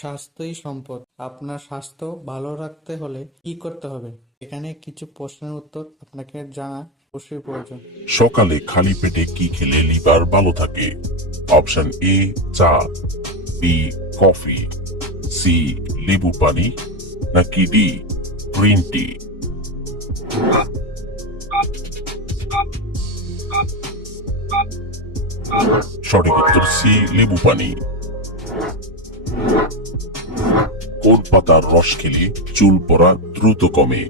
স্বাস্থ্যই সম্পদ। আপনার স্বাস্থ্য ভালো রাখতে হলে কি করতে হবে? এখানে কিছু প্রশ্নের উত্তর আপনাকে জানা অবশ্যই প্রয়োজন। সকালে খালি পেটে কি খেলে লিভার ভালো থাকে? অপশন এ চা, বি কফি, সি লেবু পানি, নাকি ডি গ্রিন টি? সঠিক উত্তর সি লেবু পানি। কোন পাতার রস খেলে চুল পড়া দ্রুত কমে?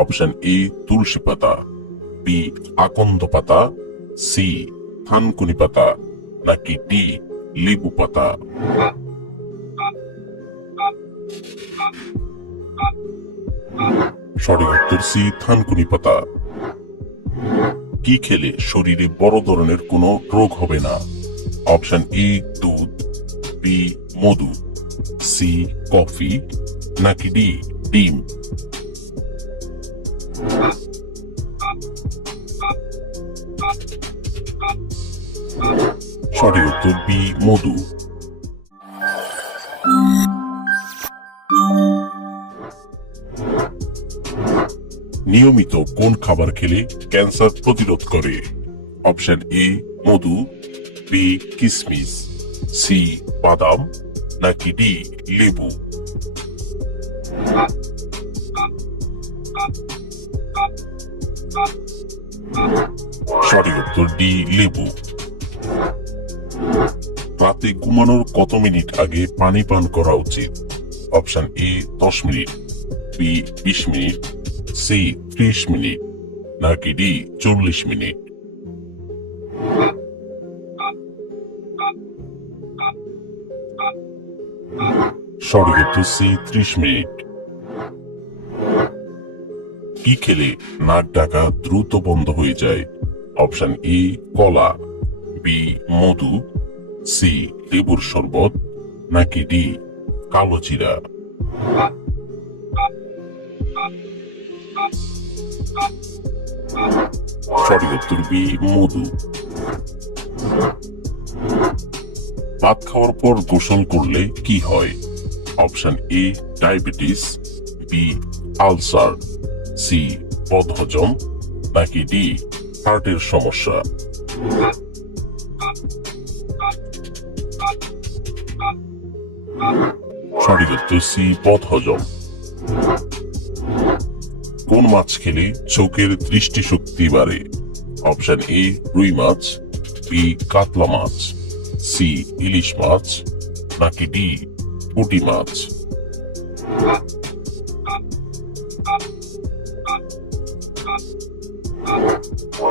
অপশন এ তুলসী পাতা, বি আকন্দ পাতা, সি থানকুনি পাতা, নাকি ডি লেবু পাতা? সঠিক উত্তর সি থানকুনি পাতা। কি খেলে শরীরে বড় ধরনের কোনো রোগ হবে না? অপশন এ দুধ, বি মধু, সি কফি, নাকি ডি ডিম? সঠিক উত্তর বি মধু। নিয়মিত কোন খাবার খেলে ক্যান্সার প্রতিরোধ করে? অপশন এ মধু, বি কিশমিশ, সি বাদাম, নাকি ডি লেবু? সঠিক উত্তর ডি লেবু। রাতে ঘুমানোর কত মিনিট আগে পানি পান করা উচিত? Option A 10 minute, B 20 minute, C 30 minute, নাকি ডি 40 মিনিট? সঠিক উত্তর সি 30 মিনিট। কি খেলে নাক ডাকা দ্রুত বন্ধ হয়ে যায়? অপশন এ কলা, বি মধু, সি লেবুর শরবত, নাকি ডি কালো জিরা? সঠিক উত্তর বি মধু। ভাত খাওয়ার পর গোসল করলে কি হয়? Option A diabetes, B ulcer, C বদহজম, নাকি ডি হার্টের সমস্যা? সঠিক উত্তর সি বদহজম। কোন মাছ খেলে চোখের দৃষ্টিশক্তি বাড়ে? অপশন এ রুই মাছ, বি কাতলা মাছ, সি ইলিশ মাছ, নাকি ডি পুঁটি মাছ?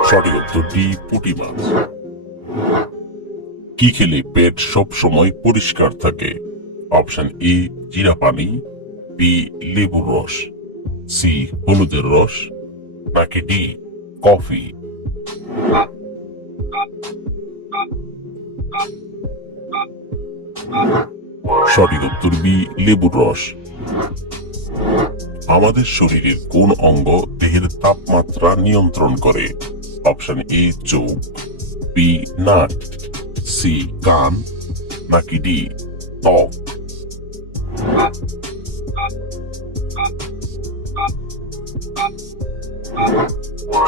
সঠিক উত্তর ডি পুঁটি মাছ। কি খেলে পেট সব সময় পরিষ্কার থাকে? অপশন এ জিরা পানি, বি লেবুর রস, সি হলুদের রস, নাকি ডি কফি? সঠিক উত্তর বি লেবুর রস। আমাদের শরীরের কোন অঙ্গ দেহের তাপমাত্রা নিয়ন্ত্রণ করে? অপশন এ চোখ, বি নাক, সি কান, নাকি ডি ত্বক?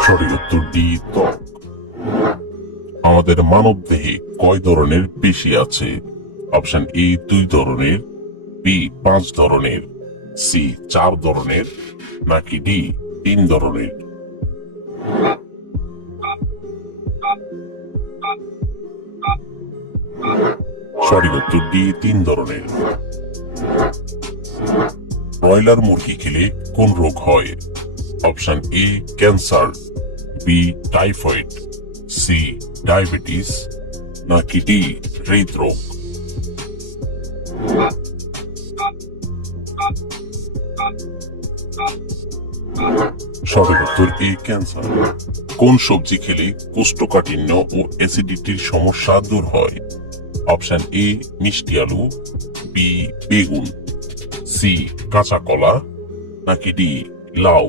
সঠিক উত্তর ডি ত্বক। আমাদের মানব দেহে কয় ধরনের পেশি আছে? অপশন এ 2 ধরনের, বি 5 ধরনের, সি 4 ধরনের, নাকি ডি 3 ধরনের? সঠিক উত্তর ডি 3 ধরনের। ব্রয়লার মুরগি খেলে কোন রোগ হয়? Option A cancer, B typhoid, C diabetes, নাকি ডি হৃদরোগ? সঠিক উত্তর এ ক্যান্সার। কোন সবজি খেলে কোষ্ঠকাঠিন্য ও অ্যাসিডিটির সমস্যা দূর হয়? অপশন এ মিষ্টি আলু, বি বেগুন, সি কাঁচা কলা, নাকি ডি লাউ?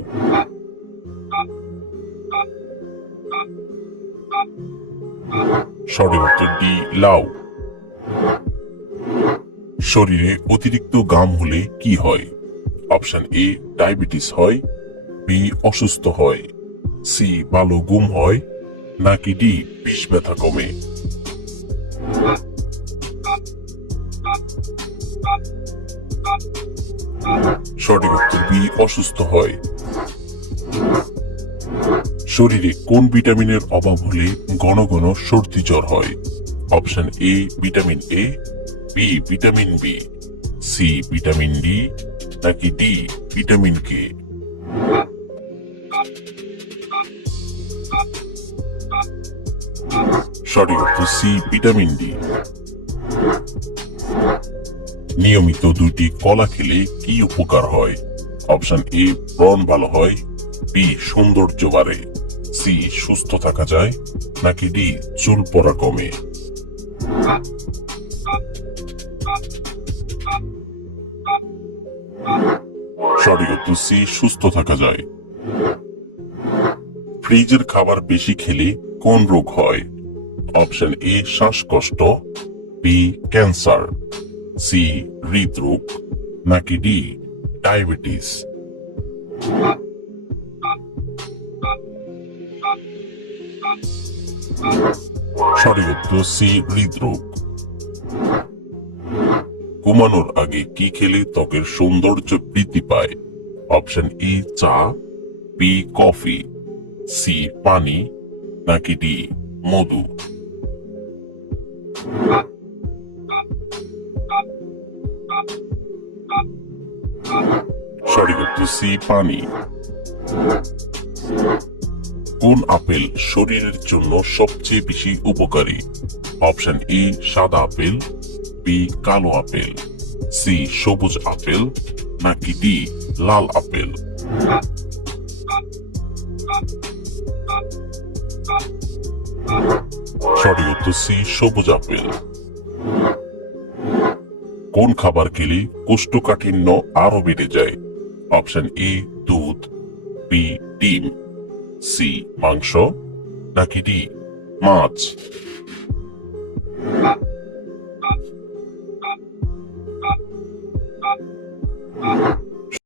সঠিক উত্তর ডি লাউ। শরীরে অতিরিক্ত ঘাম হলে কি হয়? অপশন এ ডায়াবেটিস হয়, বি অসুস্থ হয়, সি ভালো ঘুম হয়, নাকি ডি বিষ ব্যথা কমে? সঠিক উত্তর বি অসুস্থ হয়। শরীরে কোন ভিটামিনের অভাব হলে ঘন ঘন সর্দি জ্বর হয়? Option A vitamin A, B vitamin B, C vitamin D, নাকি ডি ভিটামিন কে? সঠিক উত্তর সি ভিটামিন ডি। নিয়মিত 2টি কলা খেলে কি উপকার হয়? অপশন এ ব্রণ ভালো হয়, বি সৌন্দর্য বাড়ে, সি সুস্থ থাকা যায়, নাকি ডি চুল পড়া কমে? সঠিক উত্তর সি সুস্থ থাকা যায়। ফ্রিজের খাবার বেশি খেলে কোন রোগ হয়? অপশন এ শ্বাসকষ্ট, বি ক্যান্সার, সি হৃদরোগ, নাকি ডি ডায়াবেটিস? সঠিক উত্তর সি হৃদরোগ। ঘুমানোর আগে কি খেলে ত্বকের সৌন্দর্য বৃদ্ধি পায়? অপশন এ চা, বি কফি, সি পানি, নাকি ডি মধু? সঠিক উত্তর সি পানি। কোন আপেল শরীরের জন্য সবচেয়ে বেশি উপকারী? অপশন এ সাদা আপেল, বি কালো আপেল, সি সবুজ আপেল, নাকি ডি লাল আপেল? সঠিক উত্তর সি সবুজ আপেল। কোন খাবার খেলে কোষ্ঠকাঠিন্য আরো বেড়ে যায়? অপশন এ দুধ, বি ডিম, সি মাংস, নাকি ডি মাছ?